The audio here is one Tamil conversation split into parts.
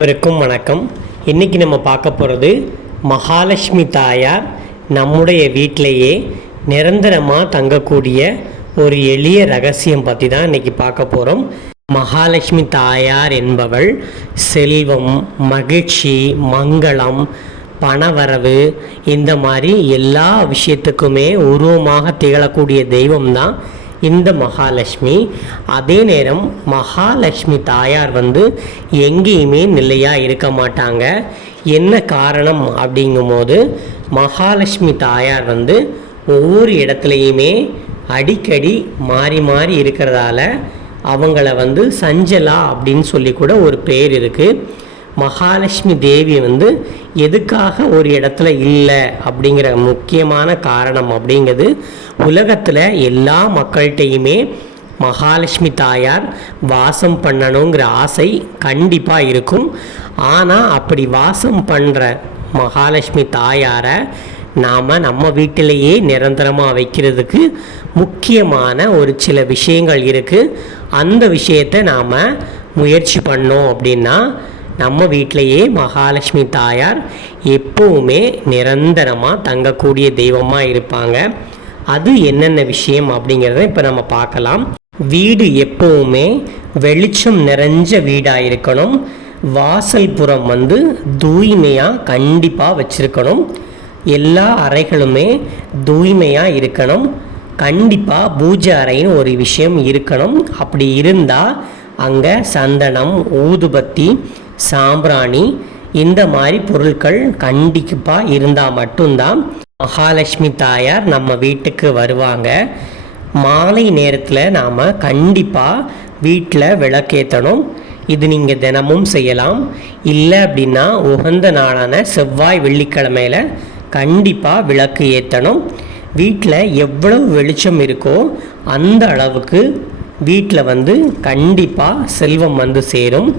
அனைவருக்கும் வணக்கம். இன்றைக்கி நம்ம பார்க்க போகிறது மகாலட்சுமி தாயார் நம்முடைய வீட்டிலையே நிரந்தரமாக தங்கக்கூடிய ஒரு எளிய ரகசியம் பற்றி தான் இன்றைக்கி பார்க்க போகிறோம் மகாலட்சுமி தாயார் என்பவள் செல்வம் மகிழ்ச்சி மங்களம் பணவரவு இந்த மாதிரி எல்லா விஷயத்துக்குமே உருவமாக திகழக்கூடிய தெய்வம் தான் இந்த மகாலட்சுமி. அதே நேரம் மகாலட்சுமி தாயார் வந்து எங்கேயுமே நிலையாக இருக்க மாட்டாங்க. என்ன காரணம் அப்படிங்கும்போது மகாலட்சுமி தாயார் வந்து ஒவ்வொரு இடத்துலையுமே அடிக்கடி மாறி மாறி இருக்கிறதால அவங்கள வந்து சஞ்சலா அப்படின்னு சொல்லி கூட ஒரு பேர் இருக்குது மகாலட்சுமி தேவி வந்து எதுக்காக ஒரு இடத்துல இல்லை அப்படிங்கிற முக்கியமான காரணம் அப்படிங்கிறது உலகத்தில் எல்லா மக்கள்கிட்டையுமே மகாலட்சுமி தாயார் வாசம் பண்ணணுங்கிற ஆசை கண்டிப்பாக இருக்கும். ஆனால் அப்படி வாசம் பண்ணுற மகாலட்சுமி தாயாரை நாம் நம்ம வீட்டிலேயே நிரந்தரமாக வைக்கிறதுக்கு முக்கியமான ஒரு சில விஷயங்கள் இருக்குது அந்த விஷயத்தை நாம் முயற்சி பண்ணோம் அப்படின்னா நம்ம வீட்டிலையே மகாலட்சுமி தாயார் எப்போவுமே நிரந்தரமாக தங்கக்கூடிய தெய்வமாக இருப்பாங்க. அது என்னென்ன விஷயம் அப்படிங்கிறத இப்போ நம்ம பார்க்கலாம். வீடு எப்போவுமே வெளிச்சம் நிறைஞ்ச வீடாக இருக்கணும். வாசல் புறம் வந்து தூய்மையாக கண்டிப்பாக வச்சுருக்கணும். எல்லா அறைகளுமே தூய்மையாக இருக்கணும். கண்டிப்பாக பூஜை அறைன்னு ஒரு விஷயம் இருக்கணும். அப்படி இருந்தால் அங்கே சந்தனம் ஊதுபத்தி சாம்பிராணி இந்த மாதிரி பொருட்கள் கண்டிப்பாக இருந்தால் மட்டும்தான் மகாலட்சுமி தாயார் நம்ம வீட்டுக்கு வருவாங்க. மாலை நேரத்தில் நாம் கண்டிப்பாக வீட்டில் விளக்கேற்றணும் இது நீங்கள் தினமும் செய்யலாம். இல்லை அப்படின்னா உகந்த நாளான செவ்வாய் வெள்ளிக்கிழமையில் கண்டிப்பாக விளக்கு ஏற்றணும் வீட்டில் எவ்வளவு வெளிச்சம் இருக்கோ அந்த அளவுக்கு வீட்டில் வந்து கண்டிப்பாக செல்வம் வந்து சேரும்.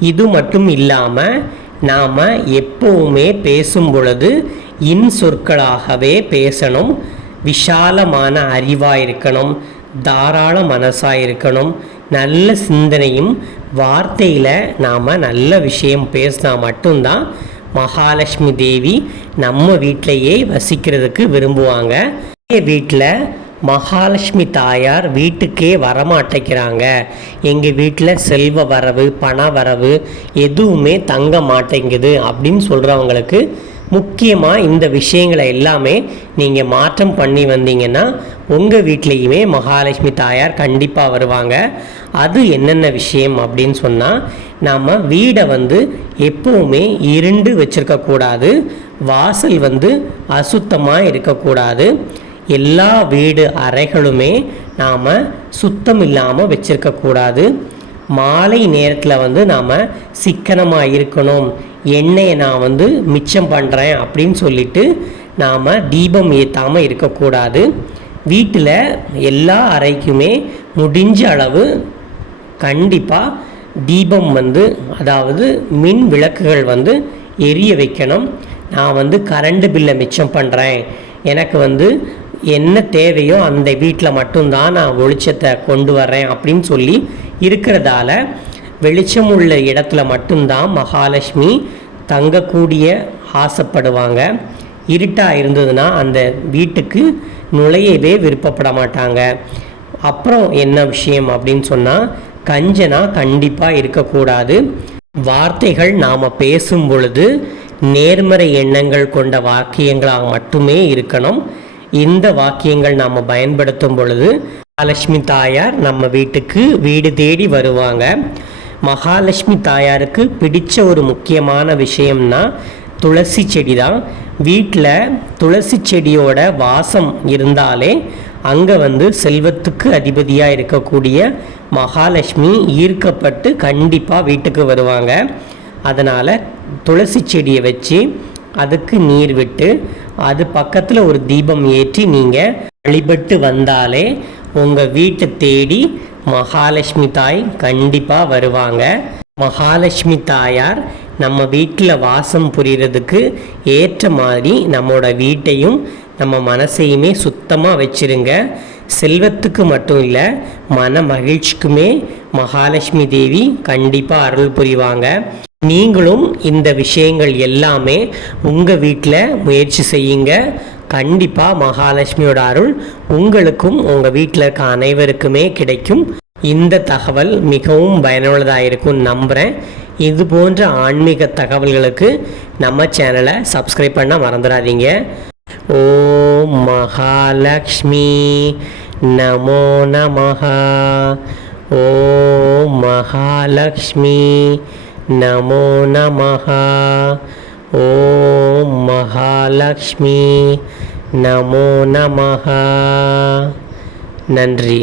இது மட்டும் இல்லாமல் நாம் எப்போவுமே பேசும் பொழுது இன் சொற்களாகவே பேசணும். விஷாலமான அறிவாக இருக்கணும். தாராள மனசாக இருக்கணும். நல்ல சிந்தனையும் வார்த்தையில் நாம் நல்ல விஷயம் பேசினா மட்டும்தான் மகாலட்சுமி தேவி நம்ம வீட்டிலையே வசிக்கிறதுக்கு விரும்புவாங்க. வீட்டில் மகாலட்சுமி தாயார் வீட்டுக்கே வரமாட்டேங்கிறாங்க. எங்கள் வீட்டில் செல்வ வரவு பண வரவு எதுவுமே தங்க மாட்டேங்குது அப்படின்னு சொல்கிறவங்களுக்கு முக்கியமாக இந்த விஷயங்களை எல்லாமே நீங்கள் மாற்றம் பண்ணி வந்தீங்கன்னா உங்கள் வீட்லேயுமே மகாலட்சுமி தாயார் கண்டிப்பாக வருவாங்க. அது என்னென்ன விஷயம் அப்படின்னு சொன்னால் நாம் வீடை வந்து எப்போவுமே இருண்டு வச்சுருக்கக்கூடாது. வாசல் வந்து அசுத்தமாக இருக்கக்கூடாது. எல்லா வீடு அறைகளுமே நாம் சுத்தம் இல்லாமல் வச்சுருக்கக்கூடாது மாலை நேரத்தில் வந்து நாம் சிக்கனமாக இருக்கணும். எண்ணெயை நான் வந்து மிச்சம் பண்ணுறேன் அப்படின்னு சொல்லிட்டு நாம் தீபம் ஏற்றாமல் இருக்கக்கூடாது வீட்டில் எல்லா அறைக்குமே முடிஞ்ச அளவு கண்டிப்பாக தீபம் வந்து அதாவது மின் விளக்குகள் வந்து எரிய வைக்கணும். நான் வந்து கரண்ட் பில்லை மிச்சம் பண்ணுறேன் எனக்கு வந்து என்ன தேவையோ அந்த வீட்டில் மட்டும்தான் நான் வெளிச்சத்தை கொண்டு வர்றேன் அப்படின்னு சொல்லி இருக்கிறதால வெளிச்சம் உள்ள இடத்துல மட்டும்தான் மகாலட்சுமி தங்கக்கூடிய ஆசைப்படுவாங்க. இருட்டாக இருந்ததுன்னா அந்த வீட்டுக்கு நுழையவே விருப்பப்பட மாட்டாங்க. அப்புறம் என்ன விஷயம் அப்படின்னு சொன்னால் கஞ்சனா கண்டிப்பாக இருக்கக்கூடாது. வார்த்தைகள் நாம் பேசும் பொழுது நேர்மறை எண்ணங்கள் கொண்ட வாக்கியங்களாக மட்டுமே இருக்கணும். இந்த வாக்கியங்கள் நாம் பயன்படுத்தும் பொழுது மகாலட்சுமி தாயார் நம்ம வீட்டுக்கு வீடு தேடி வருவாங்க. மகாலட்சுமி தாயாருக்கு பிடித்த ஒரு முக்கியமான விஷயம்னா துளசி செடி தான் வீட்டில் துளசி செடியோட வாசம் இருந்தாலே அங்கே வந்து செல்வத்துக்கு அதிபதியாக இருக்கக்கூடிய மகாலட்சுமி ஈர்க்கப்பட்டு கண்டிப்பாக வீட்டுக்கு வருவாங்க. அதனால் துளசி செடியை வச்சு அதுக்கு நீர் விட்டு அது பக்கத்தில் ஒரு தீபம் ஏற்றி நீங்கள் வழிபட்டு வந்தாலே உங்கள் வீட்டை தேடி மகாலட்சுமி தாய் கண்டிப்பாக வருவாங்க. மகாலட்சுமி தாயார் நம்ம வீட்டில் வாசம் புரியறதுக்கு ஏற்ற மாதிரி நம்மளோட வீட்டையும் நம்ம மனசையுமே சுத்தமாக வச்சிருங்க. செல்வத்துக்கு மட்டும் இல்லை மன மகிழ்ச்சிக்குமே மகாலட்சுமி தேவி கண்டிப்பாக அருள் புரிவாங்க. நீங்களும் இந்த விஷயங்கள் எல்லாமே உங்கள் வீட்டில் முயற்சி செய்யுங்க. கண்டிப்பாக மகாலட்சுமியோட அருள் உங்களுக்கும் உங்கள் வீட்டில் இருக்க அனைவருக்குமே கிடைக்கும். இந்த தகவல் மிகவும் பயனுள்ளதாக இருக்கும்னு நம்புகிறேன் இது போன்ற ஆன்மீக தகவல்களுக்கு நம்ம சேனலை சப்ஸ்கிரைப் பண்ண மறந்துடாதீங்க. ஓம் மகாலட்சுமி நமோ நமஹ ஓம் மகாலட்சுமி நமோ நமஹ ஓம் மகாலட்சுமி நமோ நமஹ நன்றி